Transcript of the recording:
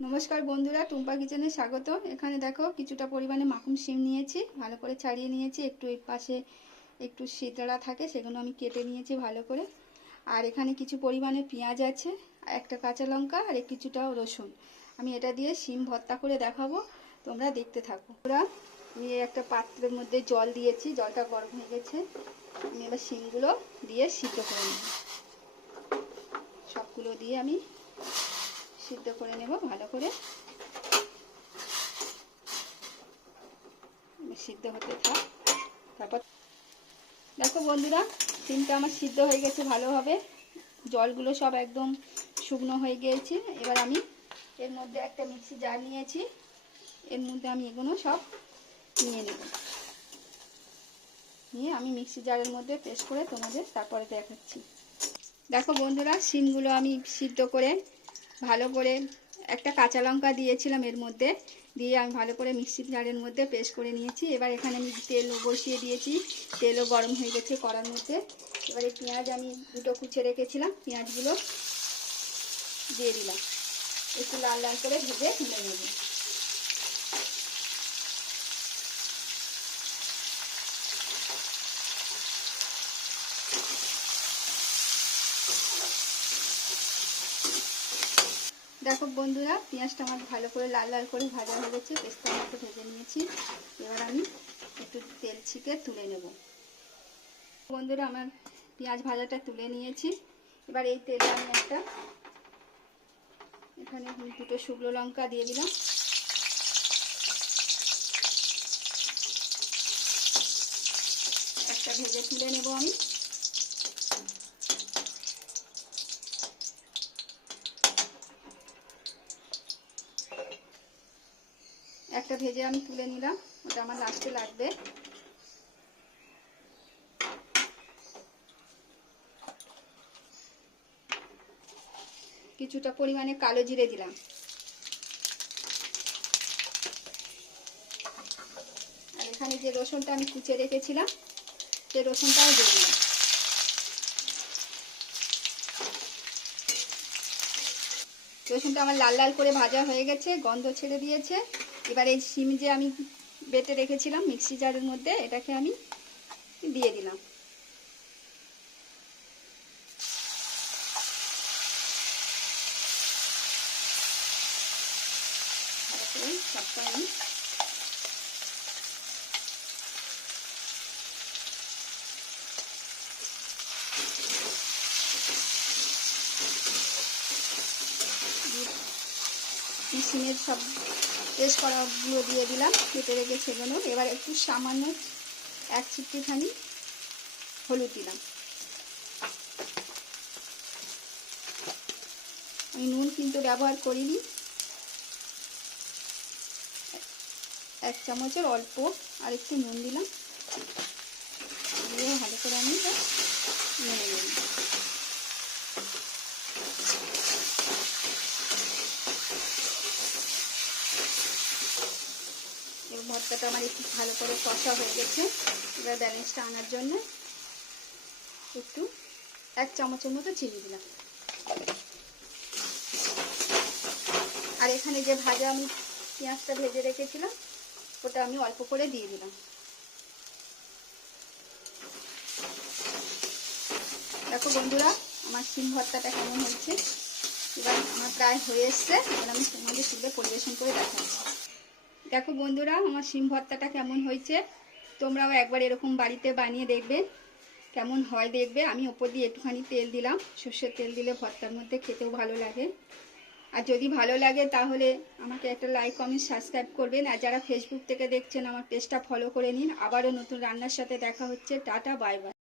নমস্কার বন্ধুরা, টুম্পা কিচেনে স্বাগত। এখানে দেখো কিছুটা পরিমাণে মাখন শিম নিয়েছি, ভালো করে ছাড়িয়ে নিয়েছি। একটু এর পাশে একটু শীতড়া থাকে, সেগুলো আমি কেটে নিয়েছি ভালো করে। আর এখানে কিছু পরিমাণে পেঁয়াজ আছে, একটা কাঁচা লঙ্কা আর কিছুটা রসুন। আমি এটা দিয়ে শিম ভর্তা করে দেখাবো, তোমরা দেখতে থাকো। ওরা আমি একটা পাত্রের মধ্যে জল দিয়েছি, জলটা গরম হয়ে গেছে। আমি এবার শিমগুলো দিয়ে সিদ্ধ করে নেব। সবগুলো দিয়ে আমি সিদ্ধ করে নেব ভালো করে। সিদ্ধ হতে থাক। তারপর দেখো বন্ধুরা, শিমটা আমার সিদ্ধ হয়ে গেছে ভালোভাবে, জলগুলো সব একদম শুকনো হয়ে গিয়েছে। এবার আমি এর মধ্যে একটা মিক্সি জার নিয়েছি, এর মধ্যে আমি এগুলো সব নিয়ে নেব। নিয়ে আমি মিক্সি জারের মধ্যে পেস্ট করে তোমাদের তারপরে দেখাচ্ছি। দেখো বন্ধুরা, শিমগুলো আমি সিদ্ধ করে ভালো করে একটা কাঁচা লঙ্কা দিয়েছিলাম এর মধ্যে, দিয়ে আমি ভালো করে মিক্সি জারের মধ্যে পেস্ট করে নিয়েছি। এবার এখানে আমি তেলও বসিয়ে দিয়েছি, তেলও গরম হয়ে গেছে কড়ার মধ্যে। এবারে পেঁয়াজ আমি দুটো কুচে রেখেছিলাম, পেঁয়াজগুলো দিয়ে দিলাম। একটু লাল লাল করে ভেজে তুলে নেব। দেখো বন্ধুরা, পেঁয়াজটা আমার ভালো করে লাল লাল করে ভাজা হয়ে গেছে, পেস্টটা মতো ভেজে নিয়েছি। এবার আমি একটু তেল ছিঁকে তুলে নেব। বন্ধুরা, আমার পেঁয়াজ ভাজাটা তুলে নিয়েছি। এবার এই তেলে আমি এখানে দুটো শুকনো লঙ্কা দিয়ে দিলাম। একটা ভেজে তুলে নেব আমি। একটা ভেজে আমি তুলে নিলাম, ওটা আমার লাস্টে লাগবে। কিছুটা পরিমাণে কালো জিরে দিলাম। আর এখানে যে রসুনটা আমি কুচে রেখেছিলাম, সেই রসুনটাও দিয়ে দিলাম। রসুনটা আমার লাল লাল করে ভাজা হয়ে গেছে, গন্ধ ছেড়ে দিয়েছে। এবার এই শিম যে আমি বেটে রেখেছিলাম মিক্সি জারের মধ্যে, এটাকে আমি দিয়ে দিলাম। সবটা আমি শিমের সব পেস্ট করাগুলো দিয়ে দিলাম, কেটে রেখে সেগুলো। এবার একটু সামান্য এক চিমটিখানি হলুদ দিলাম। আমি নুন কিন্তু ব্যবহার করিনি, এক চামচের অল্প আর একটু নুন দিলাম। দিয়ে ভালো করে আমি নেড়ে নেব। এবার ভর্তাটা আমার একটু ভালো করে কষা হয়ে গেছে। এবার ব্যালেন্সটা আনার জন্য একটু এক চামচের মতো চিনি দিলাম। আর এখানে যে ভাজা আমি পেঁয়াজটা ভেজে রেখেছিলাম, ওটা আমি অল্প করে দিয়ে দিলাম। দেখো বন্ধুরা, আমার শিম ভর্তাটা কেমন হচ্ছে। এবার আমার প্রায় হয়ে এসছে, এবার আমি তোমাদের তুলে পরিবেশন করে দেখাচ্ছি। দেখো বন্ধুরা, আমার শিম ভর্তাটা কেমন হয়েছে। তোমরাও একবার এরকম বাড়িতে বানিয়ে দেখবে কেমন হয়, দেখবে। আমি ওপর দিয়ে একটুখানি তেল দিলাম, সর্ষের তেল দিলে ভর্তার মধ্যে খেতেও ভালো লাগে। আর যদি ভালো লাগে তাহলে আমাকে একটা লাইক কমেন্ট সাবস্ক্রাইব করবেন। আর যারা ফেসবুক থেকে দেখছেন, আমার পেজটা ফলো করে নিন। আবারও নতুন রান্নার সাথে দেখা হচ্ছে। Tata, bye bye.